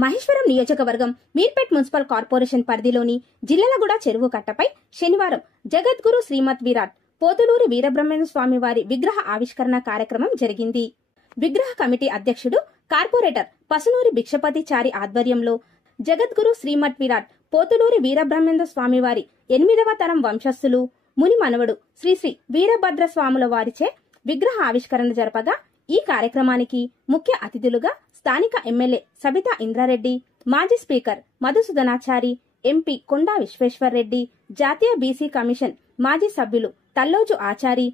మహేశ్వరం నియోజకవర్గం Meerpet municipal corporation పరిధిలోని జిల్లెలగూడ చెరువు కట్టపై శనివారం జగద్గురు శ్రీమద్ విరాట్ పోతులూరి వీరబ్రహ్మేంద్ర స్వామి వారి విగ్రహ ఆవిష్కరణ కార్యక్రమం జరిగింది. విగ్రహ కమిటీ అధ్యక్షుడు కార్పొరేటర్ పసునూరి భిక్షపతి చారి ఆధ్వర్యంలో జగద్గురు శ్రీమద్ విరాట్ పోతులూరి వీరబ్రహ్మేంద్ర స్వామి వారి 8వ తరం వంశస్థులు ముని మనవడు శ్రీ శ్రీ వీరభద్ర స్వాముల వారిచే విగ్రహ ఆవిష్కరణ జరపగా ఈ కార్యక్రమానికి ముఖ్య అతిథులుగా స్థానిక ఎమ్మెల్యే సబితా ఇంద్రారెడ్డి, మాజీ స్పీకర్ మధుసూదనాచారి, ఎంపీ కొండా విశ్వేశ్వర్రెడ్డి, జాతీయ బీసీ కమిషన్ మాజీ సభ్యులు Talloju Achari,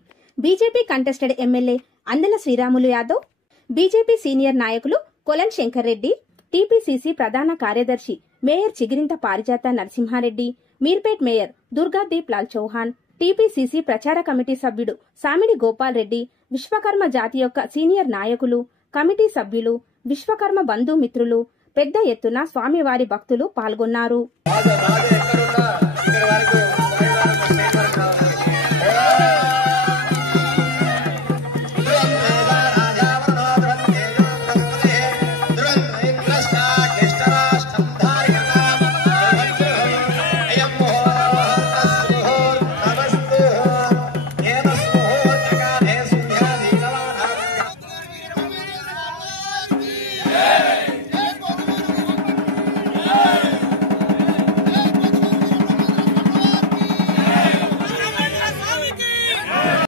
BJP contested MLA Andela Sriramulu Yadav, BJP senior నాయకులు కొలన్ శంకర్ రెడ్డి, టీపీసీసీ ప్రధాన కార్యదర్శి మేయర్ చిగిరింత పారిజాత నరసింహారెడ్డి, మీర్పేట్ మేయర్ దుర్గాదీప్ లాల్ చౌహాన్, టీపీసీసీ ప్రచార కమిటీ సభ్యుడు సామిడి గోపాల్ రెడ్డి, విశ్వకర్మ జాతి యొక్క సీనియర్ నాయకులు, కమిటీ సభ్యులు, విశ్వకర్మ బంధుమిత్రులు పెద్ద ఎత్తున స్వామివారి భక్తులు పాల్గొన్నారు.